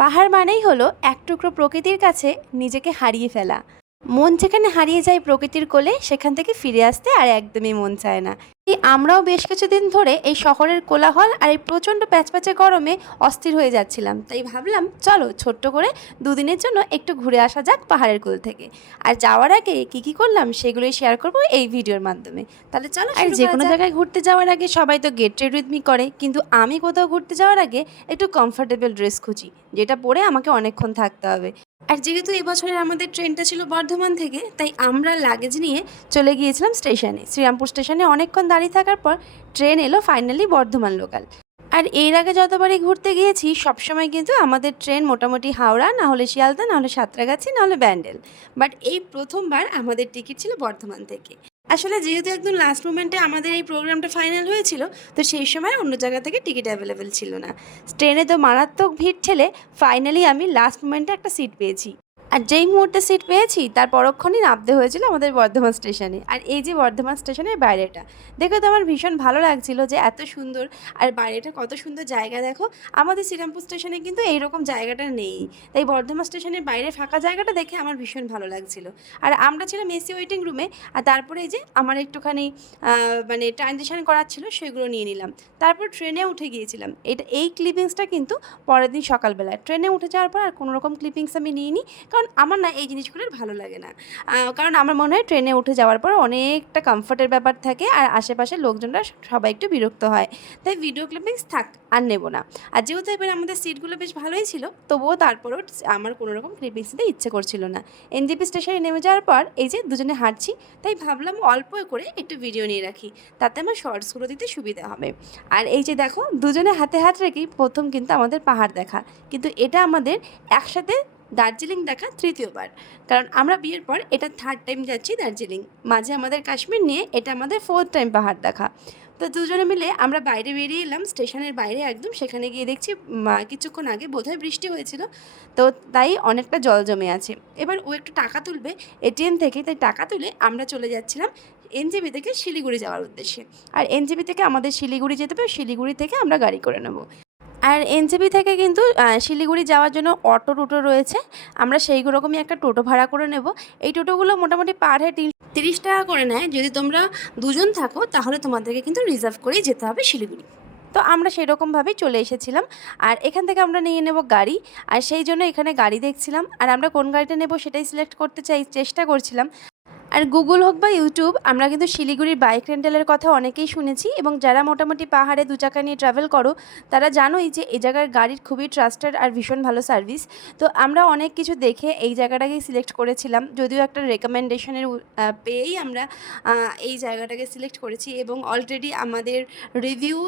পাহাড় মানেই হলো এক টুকরো প্রকৃতির কাছে নিজেকে হারিয়ে ফেলা। মন যেখানে হারিয়ে যায় প্রকৃতির কোলে, সেখান থেকে ফিরে আসতে আর একদমই মন চায় না। আমরাও বেশ কিছুদিন ধরে এই শহরের কোলাহল আর এই প্রচণ্ড প্যাচপ্যাচে গরমে অস্থির হয়ে যাচ্ছিলাম। তাই ভাবলাম চলো ছোট্ট করে দুদিনের জন্য একটু ঘুরে আসা যাক পাহাড়ের কোল থেকে। আর যাওয়ার আগে কি কি করলাম সেগুলোই শেয়ার করব এই ভিডিওর মাধ্যমে। তাহলে চলো। আর যে কোনো জায়গায় ঘুরতে যাওয়ার আগে সবাই তো গেট রেডি উইথ মি করে, কিন্তু আমি কোথাও ঘুরতে যাওয়ার আগে একটু কমফোর্টেবল ড্রেস খুঁজি, যেটা পরে আমাকে অনেকক্ষণ থাকতে হবে। আর যেহেতু এবছরের আমাদের ট্রেনটা ছিল বর্ধমান থেকে, তাই আমরা লাগেজ নিয়ে চলে গিয়েছিলাম স্টেশনে। শ্রীরামপুর স্টেশনে অনেকক্ষণ দাঁড়িয়ে থাকার পর ট্রেন এলো ফাইনালি বর্ধমান লোকাল। আর এর আগে যতবারই ঘুরতে গিয়েছি সবসময় কিন্তু আমাদের ট্রেন মোটামুটি হাওড়া, না হলে শিয়ালদা, না হলে সাঁতরাগাছি, না হলে ব্যান্ডেল। বাট এই প্রথমবার আমাদের টিকিট ছিল বর্ধমান থেকে। আসলে যেহেতু একদম লাস্ট মোমেন্টে আমাদের এই প্রোগ্রামটা ফাইনাল হয়েছিল, তো সেই সময় অন্য জায়গা থেকে টিকিট অ্যাভেলেবেল ছিল না। ট্রেনে তো মারাত্মক ভিড় ঠেলে ফাইনালি আমি লাস্ট মোমেন্টে একটা সিট পেয়েছি। আর যেই মুহূর্তে সিট পেয়েছি তার পরক্ষণই নামতে হয়েছিল আমাদের বর্ধমান স্টেশনে। আর এই যে বর্ধমান স্টেশনের বাইরেটা দেখে তো আমার ভীষণ ভালো লাগছিল, যে এত সুন্দর। আর বাইরেটা কত সুন্দর জায়গা দেখো। আমাদের শ্রীরামপুর স্টেশনে কিন্তু এইরকম জায়গাটা নেই, তাই বর্ধমান স্টেশনের বাইরে ফাঁকা জায়গাটা দেখে আমার ভীষণ ভালো লাগছিল। আর আমরা ছিলাম এসি ওয়েটিং রুমে। আর তারপরে এই যে আমার একটুখানি মানে ট্রানজিশন করার ছিল, সেগুলো নিয়ে নিলাম। তারপর ট্রেনে উঠে গিয়েছিলাম। এই ক্লিপিংসটা কিন্তু পরের দিন সকালবেলা ট্রেনে উঠে যাওয়ার পর আর কোনো রকম ক্লিপিংস আমি নিইনি, কারণ আমার না এই জিনিসগুলোর ভালো লাগে না। কারণ আমার মনে হয় ট্রেনে উঠে যাওয়ার পর অনেকটা কমফর্টের ব্যাপার থাকে, আর আশেপাশের লোকজনরা সবাই একটু বিরক্ত হয়। তাই ভিডিও ক্লিপিংস থাক, আর নেব না। আর যেহেতু এবার আমাদের সিটগুলো বেশ ভালোই ছিল, তবুও তারপরেও আমার কোনো রকম ক্লিপিংস নিতে ইচ্ছে করছিল না। এনজেপি স্টেশনে নেমে যাওয়ার পর এই যে দুজনে হাঁটছি, তাই ভাবলাম অল্প করে একটু ভিডিও নিয়ে রাখি, তাতে আমার শর্টসগুলো দিতে সুবিধা হবে। আর এই যে দেখো, দুজনে হাতে হাত রেখেই প্রথম কিন্তু আমাদের পাহাড় দেখা। কিন্তু এটা আমাদের একসাথে দার্জিলিং দেখা তৃতীয়বার, কারণ আমরা বিয়ের পর এটা থার্ড টাইম যাচ্ছি দার্জিলিং। মাঝে আমাদের কাশ্মীর নিয়ে এটা আমাদের ফোর্থ টাইম পাহাড় দেখা। তো দুজনে মিলে আমরা বাইরে বেরিয়ে এলাম, স্টেশনের বাইরে একদম। সেখানে গিয়ে দেখছি কিছুক্ষণ আগে বোধহয় বৃষ্টি হয়েছিল, তো তাই অনেকটা জল জমে আছে। এবার ও একটু টাকা তুলবে এটিএম থেকে, তাই টাকা তুলে আমরা চলে যাচ্ছিলাম এনজেপি থেকে শিলিগুড়ি যাওয়ার উদ্দেশ্যে। আর এনজেপি থেকে আমাদের শিলিগুড়ি যেতে হবে, শিলিগুড়ি থেকে আমরা গাড়ি করে নেব। আর এনজেপি থেকে কিন্তু শিলিগুড়ি যাওয়ার জন্য অটো টোটো রয়েছে, আমরা সেই রকমই একটা টোটো ভাড়া করে নেব। এই টোটোগুলো মোটামুটি পার হেড 30 টাকা করে নেয়। যদি তোমরা দুজন থাকো তাহলে তোমাদেরকে কিন্তু রিজার্ভ করেই যেতে হবে শিলিগুড়ি। তো আমরা সেই রকমভাবেই চলে এসেছিলাম। আর এখান থেকে আমরা নিয়ে নেব গাড়ি, আর সেই জন্য এখানে গাড়ি দেখছিলাম। আর আমরা কোন গাড়িটা নেব সেটাই সিলেক্ট করতে চেষ্টা করছিলাম। আর গুগল হোক বা ইউটিউব, আমরা কিন্তু শিলিগুড়ির বাইক রেন্টালের কথা অনেকেই শুনেছি, এবং যারা মোটামুটি পাহাড়ে দু চাকা নিয়ে ট্রাভেল করো তারা জানোই যে এই জায়গার গাড়ির খুবই ট্রাস্টেড আর ভীষণ ভালো সার্ভিস। তো আমরা অনেক কিছু দেখে এই জায়গাটাকেই সিলেক্ট করেছিলাম, যদিও একটা রেকমেন্ডেশনের পেয়েই আমরা এই জায়গাটাকে সিলেক্ট করেছি। এবং অলরেডি আমাদের review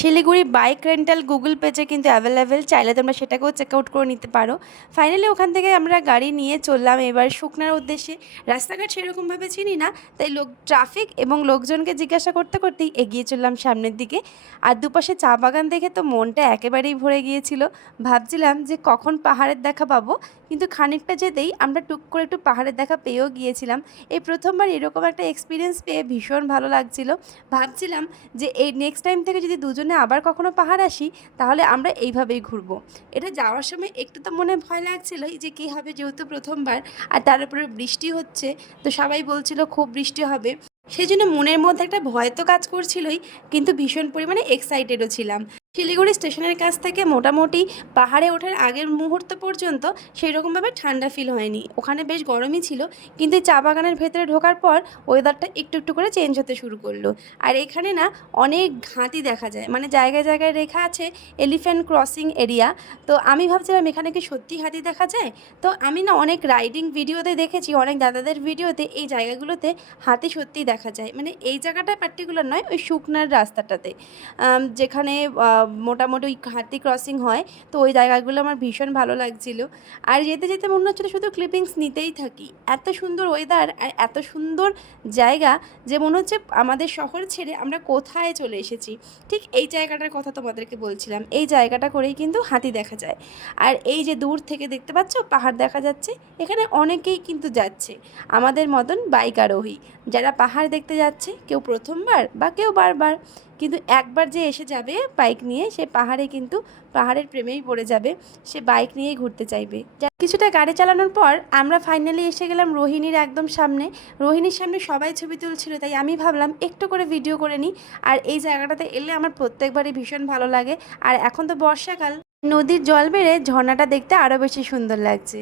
Siliguri bike rental Google পেজে কিন্তু অ্যাভেলেবেল, চাইলে তোমরা সেটাকেও চেক আউট করে নিতে পারো। ফাইনালি ওখান থেকে আমরা গাড়ি নিয়ে চললাম এবার শুকনার উদ্দেশ্যে। রাস্তাঘাট সেরকমভাবে চিনি না, তাই ট্রাফিক এবং লোকজনকে জিজ্ঞাসা করতে করতেই এগিয়ে চললাম সামনের দিকে। আর দুপাশে চা বাগান দেখে তো মনটা একেবারেই ভরে গিয়েছিল। ভাবছিলাম যে কখন পাহাড়ের দেখা পাবো, কিন্তু খানিকটা যেতেই আমরা টুক করে একটু পাহাড়ের দেখা পেয়েও গিয়েছিলাম। এই প্রথমবার এরকম একটা এক্সপিরিয়েন্স পেয়ে ভীষণ ভালো লাগছিল। ভাবছিলাম যে এই নেক্সট টাইম থেকে যদি দুজনে আবার কখনো পাহাড় আসি, তাহলে আমরা এইভাবেই ঘুরবো। এটা যাওয়ার সময় একটু তো মনে ভয় লাগছিলই যে কী হবে, যেহেতু প্রথমবার। আর তার উপরে বৃষ্টি হচ্ছে, তো সবাই বলছিল খুব বৃষ্টি হবে, সেই জন্য মনের মধ্যে একটা ভয় তো কাজ করছিলই, কিন্তু ভীষণ পরিমাণে এক্সাইটেডও ছিলাম। শিলিগুড়ি স্টেশনের কাছ থেকে মোটামুটি পাহাড়ে ওঠার আগের মুহূর্ত পর্যন্ত সেই রকমভাবে ঠান্ডা ফিল হয়নি, ওখানে বেশ গরমই ছিল। কিন্তু এই চা বাগানের ভেতরে ঢোকার পর ওয়েদারটা একটু একটু করে চেঞ্জ হতে শুরু করলো। আর এখানে না অনেক হাতি দেখা যায়, মানে জায়গায় জায়গায় লেখা আছে এলিফ্যান্ট ক্রসিং এরিয়া। তো আমি ভাবছিলাম এখানে কি সত্যি হাতি দেখা যায়। তো আমি না অনেক রাইডিং ভিডিওতে দেখেছি, অনেক দাদাদের ভিডিওতে এই জায়গাগুলোতে হাতি সত্যিই দেখা যায়। মানে এই জায়গাটায় পার্টিকুলার নয়, ওই শুকনার রাস্তাটাতে যেখানে মোটামুটি ওই হাতি ক্রসিং হয়, তো ওই জায়গাগুলো আমার ভীষণ ভালো লাগছিল। আর যেতে যেতে মনে হচ্ছিলো শুধু ক্লিপিংস নিতেই থাকি। এত সুন্দর ওয়েদার আর এত সুন্দর জায়গা, যে মনে হচ্ছে আমাদের শহর ছেড়ে আমরা কোথায় চলে এসেছি। ঠিক এই জায়গাটার কথা তোমাদেরকে বলছিলাম, এই জায়গাটা করেই কিন্তু হাতি দেখা যায়। আর এই যে দূর থেকে দেখতে পাচ্ছ পাহাড় দেখা যাচ্ছে, এখানে অনেকেই কিন্তু যাচ্ছে আমাদের মতন বাইক আরোহী, যারা পাহাড় দেখতে যাচ্ছে, কেউ প্রথমবার বা কেউ বারবার। কিন্তু একবার যে এসে যাবে বাইক নিয়ে, সে পাহাড়ে কিন্তু পাহাড়ের প্রেমেই পড়ে যাবে, সে বাইক নিয়েই ঘুরতে চাইবে। কিছুটা গাড়ি চালানোর পর আমরা ফাইনালি এসে গেলাম রোহিণীর একদম সামনে। রোহিণীর সামনে সবাই ছবি তুলছিল, তাই আমি ভাবলাম একটু করে ভিডিও করে নিই। আর এই জায়গাটাতে এলে আমার প্রত্যেকবারই ভীষণ ভালো লাগে। আর এখন তো বর্ষাকাল, নদীর জল বেড়ে ঝর্ণাটা দেখতে আরও বেশি সুন্দর লাগছে।